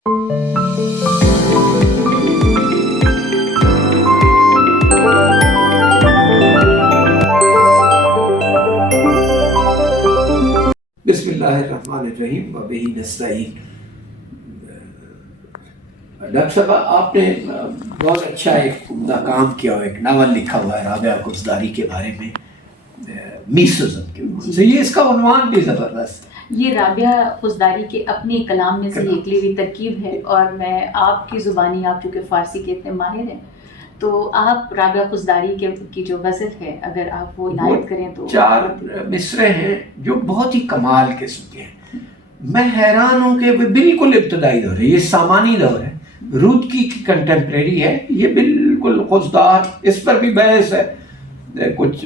بسم اللہ الرحمن الرحیم وبہ نستعین۔ ڈاکٹر صاحب آپ نے بہت اچھا ایک عمدہ کام کیا ہوا، ایک ناول لکھا ہوا ہے رابعہ قصداری کے بارے میں، میسوزم کے عنوان سے۔ یہ اس کا عنوان بھی زبردست ہے۔ یہ رابعہ قصداری کے اپنے کلام میں سے نکلی ہوئی ترکیب ہے، اور میں آپ کی زبانی، آپ چونکہ فارسی کے اتنے ماہر ہیں، تو آپ رابعہ قصداری کی جو غزل ہے اگر آپ وہ عنایت کریں تو 4 مصرے ہیں جو بہت ہی کمال قسم کے ہیں۔ میں حیران ہوں کہ وہ بالکل ابتدائی دور ہے، یہ سامانی دور ہے، رودکی کی کنٹمپریری ہے، یہ بالکل قصدار، اس پر بھی بحث ہے۔ کچھ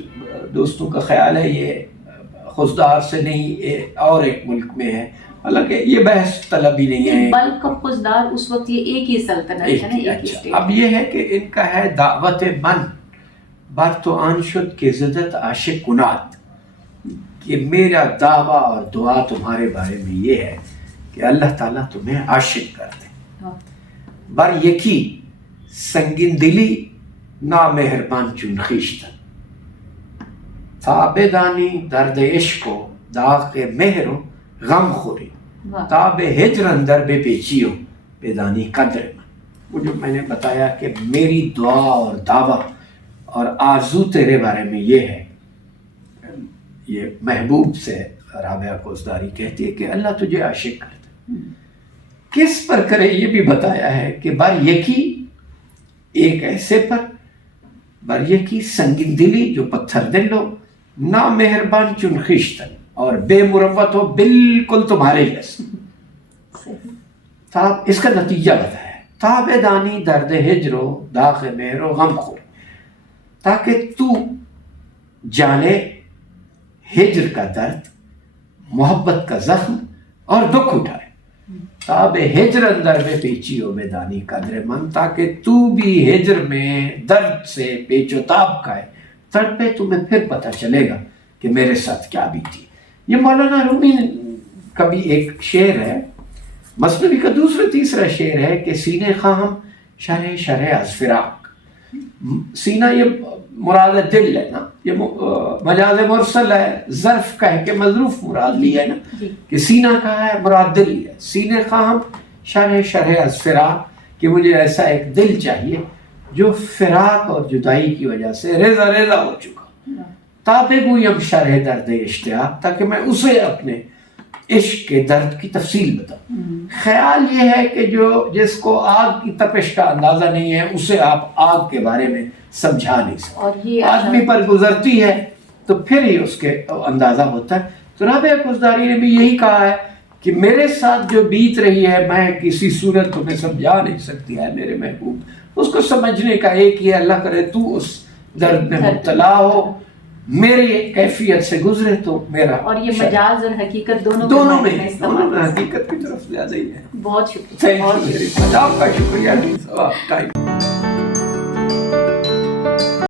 دوستوں کا خیال ہے یہ قصدار سے نہیں اور ایک ملک میں ہے، حالانکہ یہ بحث طلب ہی نہیں ہے۔ بلکہ قصدار اس وقت یہ ایک ہی سلطنت ہے نا، ایک ہی اسٹیٹ۔ اب یہ ہے کہ ان کا ہے دعوت من بر تو آن شد کہ زدت عاشق کنات، کہ میرا دعویٰ اور دعا تمہارے بارے میں یہ ہے کہ اللہ تعالیٰ تمہیں عاشق کر دے۔ بر یکی سنگین دلی نامہربان چون خویشتن، تابدانی درد عشق و داغ مہر و غم خوری، تاب ہجر اندر بے پیچیو بیدانی قدر من۔ وہ جو میں نے بتایا کہ میری دعا اور دعویٰ اور آرزو تیرے بارے میں یہ ہے، یہ محبوب سے رابعہ قصداری کہتی ہے کہ اللہ تجھے عاشق کر دے۔ کس پر کرے یہ بھی بتایا ہے کہ بر یکی، ایک ایسے پر، بر یکی سنگین دلی جو پتھر دل ہو، نا مہربان چون خویشتن، اور بے مروت ہو بالکل تمہارے جیسا۔ اس کا نتیجہ بتایا ہے، تابدانی درد ہجر و داغ مہر و غم خور، تاکہ تو جانے ہجر کا درد، محبت کا زخم اور دکھ اٹھائے۔ تاب ہجر اندر میں پیچی ہو بیدانی قدر من، تاکہ تو بھی ہجر میں درد سے پیچ و تاب کھائے، تڑپے تمہیں پھر پتہ چلے گا کہ میرے ساتھ کیا بیتی۔ یہ مولانا رومی کا بھی ایک شعر ہے، مثنوی کا دوسرا تیسرا شعر ہے کہ سینے خواہم شرح شرح از فراق۔ سینہ یہ مراد دل ہے نا، یہ مجاز مرسل ہے، ظرف کہہ کے مظروف مراد لی ہے نا، کہ سینہ کہا ہے مراد دل ہے۔ سینے خواہم شرح شرح از فراق، کہ مجھے ایسا ایک دل چاہیے جو فراق اور جدائی کی وجہ سے ریزہ ریزہ ہو چکا، تابے گویم شرح درد اشتیاق، تاکہ میں اسے اپنے عشق کے درد کی تفصیل بتاؤں۔ خیال یہ ہے کہ جس کو آگ کی تپش کا اندازہ نہیں ہے اسے آپ آگ کے بارے میں سمجھا نہیں سکتے، آدمی پر گزرتی ہے تو پھر ہی اس کے اندازہ ہوتا ہے۔ تو رابعہ قصداری نے بھی یہی کہا ہے کہ میرے ساتھ جو بیت رہی ہے میں کسی صورت تمہیں سمجھا نہیں سکتی ہے میرے محبوب، اس کو سمجھنے کا ایک ہی ہے، اللہ کرے تو اس درد میں مبتلا ہو، میری کیفیت سے گزرے تو میرا۔ اور یہ مجاز اور حقیقت دونوں میں حقیقت کی طرف زیادہ ہی ہے۔ بہت شکریہ، آپ کا شکریہ۔